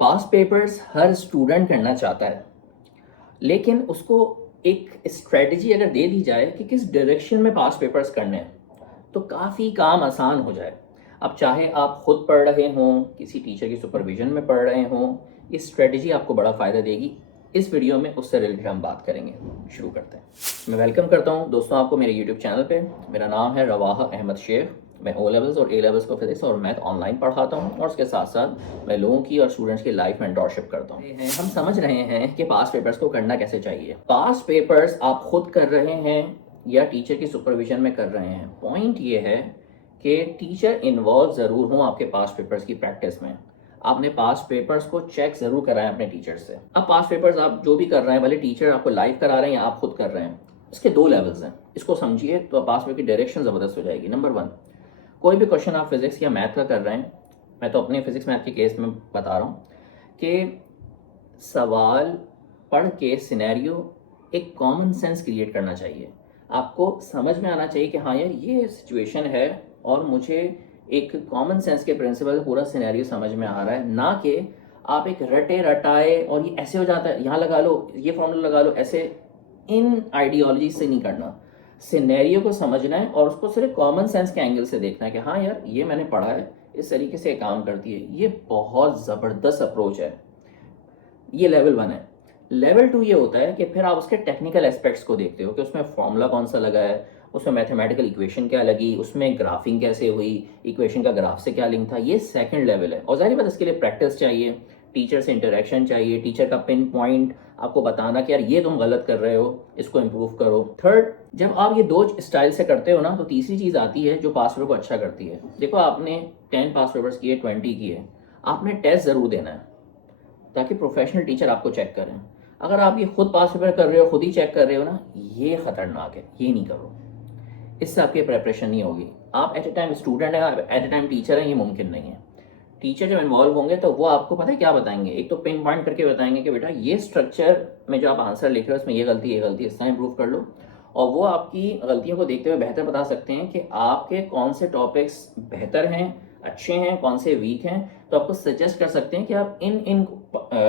पास papers हर student करना चाहता है, लेकिन उसको एक स्ट्रेटजी अगर दे दी जाए कि किस डायरेक्शन में पास पेपर्स करने हैं तो काफ़ी काम आसान हो जाए। अब चाहे आप खुद पढ़ रहे हों, किसी टीचर की सुपरविजन में पढ़ रहे हों, ये स्ट्रेटजी आपको बड़ा फ़ायदा देगी। इस वीडियो में उससे रिलेटेड हम बात करेंगे। शुरू करते हैं। मैं वेलकम करता हूं दोस्तों आपको मेरे यूट्यूब चैनल पे। मेरा नाम है रवाह अहमद शेख। मैं ओ लेवल्स और ए लेवल्स को फिजिक्स और मैथ ऑनलाइन पढ़ाता हूं और उसके साथ साथ मैं लोगों की और स्टूडेंट्स की लाइफ मेंटरशिप करता हूं। हम समझ रहे हैं कि पास पेपर्स को करना कैसे चाहिए। पास पेपर्स आप खुद कर रहे हैं या टीचर की सुपरविजन में कर रहे हैं, पॉइंट ये है कि टीचर इन्वॉल्व ज़रूर हों आपके पास पेपर्स की प्रैक्टिस में। आपने पास पेपर्स को चेक ज़रूर कराएं अपने टीचर से। अब पास पेपर्स आप जो भी कर रहे हैं, भले टीचर आपको लाइव करा रहे हैं या आप खुद कर रहे हैं, इसके दो लेवल्स हैं। इसको समझिए तो पास पेपर की डायरेक्शन ज़बरदस्त हो जाएगी। नंबर 1, कोई भी क्वेश्चन आप फिजिक्स या मैथ का कर रहे हैं, मैं तो अपने फिजिक्स मैथ के केस में बता रहा हूँ कि सवाल पढ़ के सिनेरियो एक कॉमन सेंस क्रिएट करना चाहिए। आपको समझ में आना चाहिए कि हाँ यार ये सिचुएशन है और मुझे एक कॉमन सेंस के प्रिंसिपल पूरा सिनेरियो समझ में आ रहा है, ना कि आप एक रटे रटाए और ये ऐसे हो जाता है, यहाँ लगा लो, ये फॉर्मूला लगा लो, ऐसे इन आइडियोलॉजी से नहीं करना। सिनेरियो को समझना है और उसको सिर्फ कॉमन सेंस के एंगल से देखना है कि हाँ यार ये मैंने पढ़ा है, इस तरीके से काम करती है। ये बहुत ज़बरदस्त अप्रोच है। ये लेवल 1 है। लेवल 2 ये होता है कि फिर आप उसके टेक्निकल एस्पेक्ट्स को देखते हो कि उसमें फॉर्मूला कौन सा लगा है, उसमें मैथमेटिकल इक्वेशन क्या लगी, उसमें ग्राफिंग कैसे हुई, इक्वेशन का ग्राफ से क्या लिंक था। ये सेकंड लेवल है और जाहिर बात इसके लिए प्रैक्टिस चाहिए, टीचर से इंटरेक्शन चाहिए, टीचर का पिन पॉइंट आपको बताना कि यार ये तुम गलत कर रहे हो, इसको इम्प्रूव करो। थर्ड, जब आप ये दो स्टाइल से करते हो ना, तो तीसरी चीज़ आती है जो पास पेपर को अच्छा करती है। देखो आपने 10 पास पेपर्स किए, 20 किए, आपने टेस्ट ज़रूर देना है ताकि प्रोफेशनल टीचर आपको चेक करें। अगर आप ये खुद पास पेपर कर रहे हो, खुद ही चेक कर रहे हो ना, ये खतरनाक है, ये नहीं करो। इससे आपकी प्रेपरेशन नहीं होगी। आप एट ए टाइम स्टूडेंट हैं, आप एट ए टाइम टीचर हैं, ये मुमकिन नहीं है। टीचर जब इन्वॉल्व होंगे तो वो आपको पता है क्या बताएंगे, एक तो पिन पॉइंट करके बताएंगे कि बेटा ये स्ट्रक्चर में जो आप आंसर लिख रहे हो इसमें ये गलती इस तरह इंप्रूव कर लो। और वो आपकी गलतियों को देखते हुए बेहतर बता सकते हैं कि आपके कौन से टॉपिक्स बेहतर हैं, अच्छे हैं, कौन से वीक हैं। तो आपको सजेस्ट कर सकते हैं कि आप इन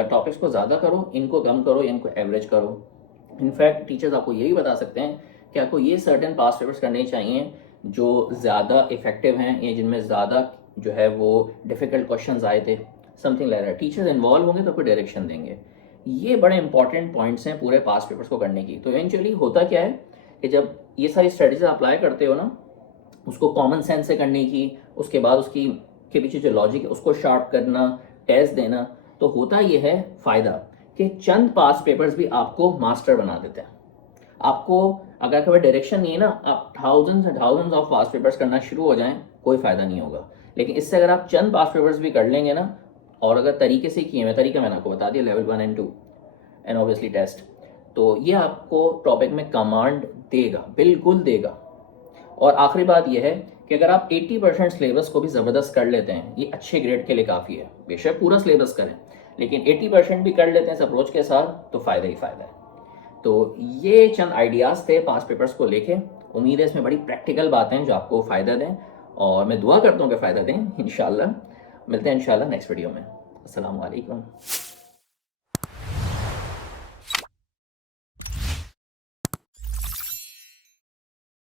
टॉपिक्स को ज़्यादा करो, इनको कम करो, इनको एवरेज करो। इनफैक्ट टीचर्स आपको ये भी बता सकते हैं कि आपको ये सर्टेन पास पेपर्स करने चाहिए जो ज़्यादा इफेक्टिव हैं या जिनमें ज़्यादा जो है वो डिफ़िकल्ट क्वेश्चंस आए थे, something like that. Teachers involve होंगे तो आपको डायरेक्शन देंगे। ये बड़े इंपॉर्टेंट पॉइंट्स हैं पूरे पास पेपर्स को करने की। तो इवेंचुअली होता क्या है कि जब ये सारी स्ट्रेटजीज अप्लाई करते हो ना, उसको कॉमन सेंस से करने की, उसके बाद उसकी के पीछे जो लॉजिक है उसको शार्प करना, टेस्ट देना, तो होता ये है फ़ायदा कि चंद पास पेपर्स भी आपको मास्टर बना देते हैं। आपको अगर कभी डायरेक्शन नहीं है ना, आप thousands and thousands of pass papers करना शुरू हो जाएं, कोई फ़ायदा नहीं होगा। लेकिन इससे अगर आप चंद पास पेपर्स भी कर लेंगे ना, और अगर तरीके से किए, मैं तरीका मैंने आपको बता दिया, level 1 and 2 and obviously test, तो ये आपको टॉपिक में कमांड देगा, बिल्कुल देगा। और आखिरी बात यह है कि अगर आप 80% सिलेबस को भी ज़बरदस्त कर लेते हैं, ये अच्छे ग्रेड के लिए काफ़ी है। बेशक पूरा सिलेबस करें, लेकिन 80% भी कर लेते हैं इस अप्रोच के साथ तो फ़ायदा ही फ़ायदा है। तो ये चंद आइडियाज़ थे पास पेपर्स को लेके। उम्मीद है इसमें बड़ी प्रैक्टिकल बातें हैं जो आपको फ़ायदा दें, और मैं दुआ करता हूँ कि फ़ायदा दें। इंशाल्लाह मिलते हैं इंशाल्लाह नेक्स्ट वीडियो में। अस्सलाम वालेकुम।